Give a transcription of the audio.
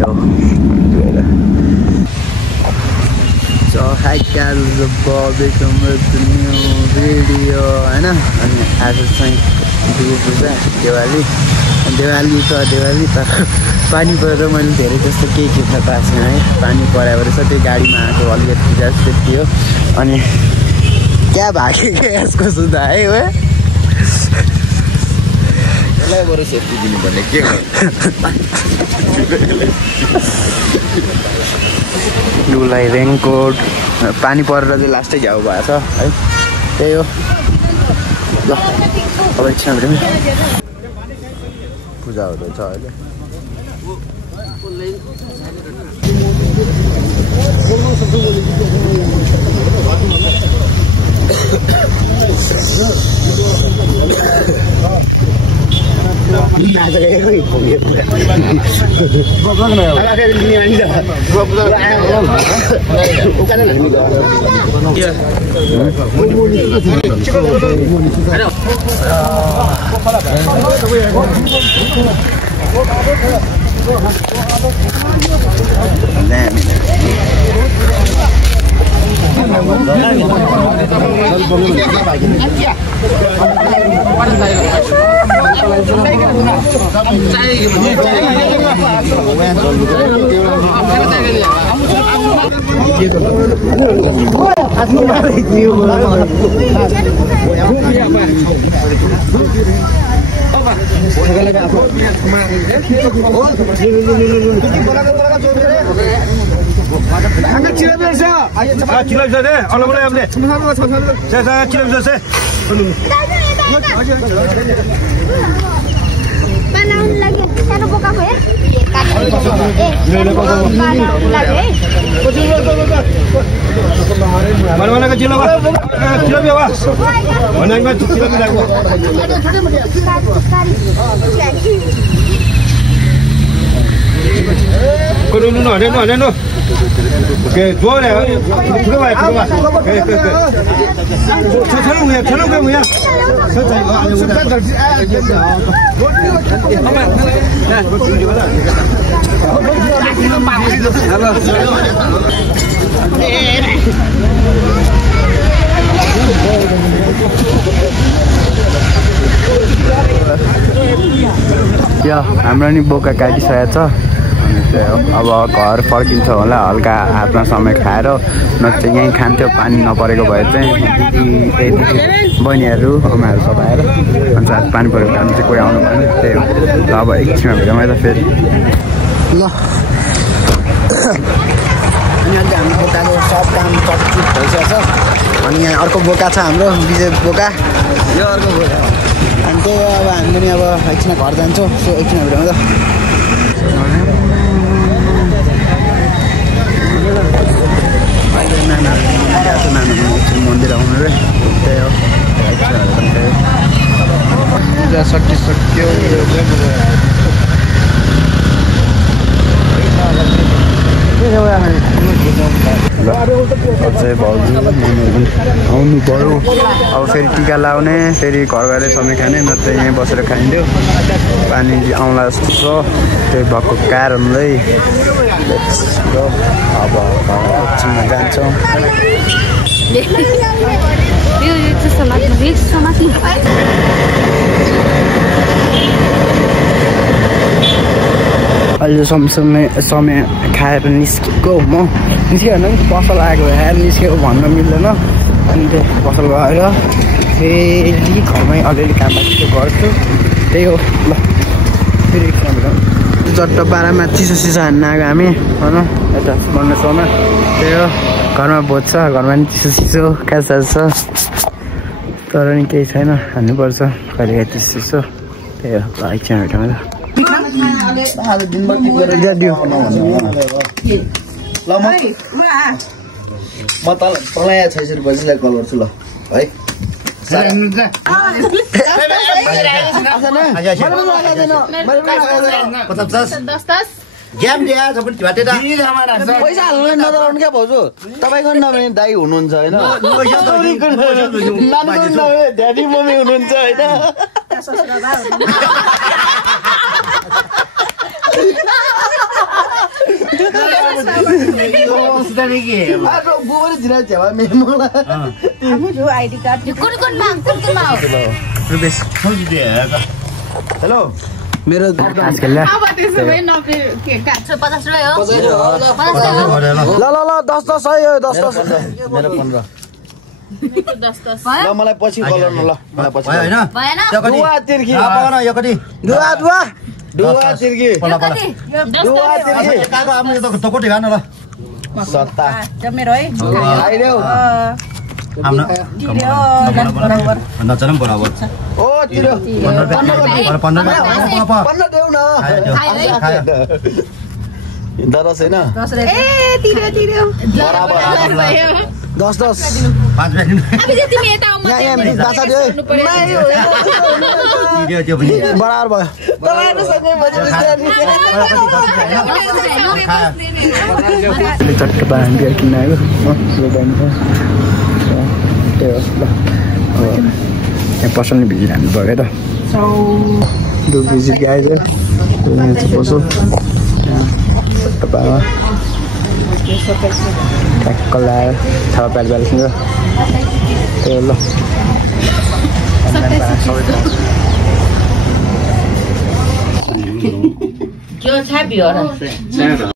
यो So hi guys, welcome to the new video हैन अनि आज चाहिँ पूजा दिवाली दिवाली त पानी परेर मैले धेरै जस्तो केही खिच्न पाएको छैन है पानी परेर छ त्यो गाडीमा आएको अलिकति जस्तो थियो अनि क्या भागे के यसको सुधा है हो यसलाई बरु सेफ्टी दिनु पर्ने के हो लुलाई रेनकोट पानी परेर चाहिँ लास्टै घाउ भएको छ है त्यही हो ल अब एकछिन पूजा हुँदैछ अहिले यो हाम्रो नि बोका काटिसकेको छ अब घर फर्किन्छ होला हल्का आफ्नो समय खाएर नत्र यहीँ खान्थ्यो पानी नपरेको भए चाहिँ दिदी बहिनीहरू आमाहरू सब आएर अन्त पानी परेको कारण चाहिँ कोही आउनु भएन त्यही हो ल अब एकछिनमा भेटौँ है त फेरि ल अनि अहिले हाम्रो बोकाको सब काम कम्प्लिट भइसकेको छ अनि यहाँ अर्को बोका छ हाम्रो विजय बोका यो अर्को बोका अनि त्यही अब हामीले नि अब एकछिन घर जान्छौँ सो एकछिन भेटौँ त नाना मन्दिर आउनु रे त्यही हो पूजा सकिसक्यो अझै भाउजू आउनु पऱ्यो अब फेरि टिका लाउने फेरि घर गएर समय खाने नत्र यहीँ बसेर खाइन्थ्यो पानी आउँला जस्तो छ त्यही भएको कारणले अब एकछिनमा जान्छौँ अहिले समय खाएर निस्केको म निस्क्यो भने पनि पसल आएको भए निस्केको भन्न मिल्दैन अनि त्यो पसल गएर फेरि घरमै अलिअलि काम बाँकी गर्छु त्यही हो ल फेरि चट्ट पारामा चिसो हान्न आएको हामी होइन यता मन्डेश्वरमा त्यही हो घरमा भोज छ घरमा नि चिसो खास छ तर नि केही छैन हान्नुपर्छ कहिले चिसो त्यही हो ल एकछिन भेटौँ ल म तँलाई 600 रुपैयाँलाई कल गर्छु ल है ज्ञान दिया छ पनि झटेटा पैसा हाल्नु नदराउनु क्या भाउजू तपाईको नभए दाइ हुनुहुन्छ हैन ड्याडी मम्मी हुनुहुन्छ हैन बुबरी जिरा छेवा मेमोला आईडी कार्ड कुन माग हेलो मेरो तास खेल्ला अब त्यसो भए नपे के 50 रुपैयाँ हो ल ल ल 10 10 है 10 10 मेरो 15 ल मलाई पछि कलर न ल मलाई पछि हैन भएन दुवा तिर्की पगन यो कति दुवा तिर्की दुवा तिर्की काको आमा त तकोटी गान ल सत्ता जब मेरो है आइदेऊ आम्न नचनम बराबर ओ तिरो 15 देऊ न दरस हैन ए तिरो बराबर 10 10 5 मिनेट अब जे तिमी यता आउ यहाँ बासा दियो त्यो पनि बराबर भयो तपाईहरु सँगै बजे चट्ट बाँध बियर किन्न आयो यो बन्छ त्यही हो ल यहाँ पसलले भिजिरहनु पऱ्यो त दु भिजिट गाइज पसो तपाईँमा ठ्याक्क लगायो थाहा प्यालसँग त्यही हो ल जो छ बियर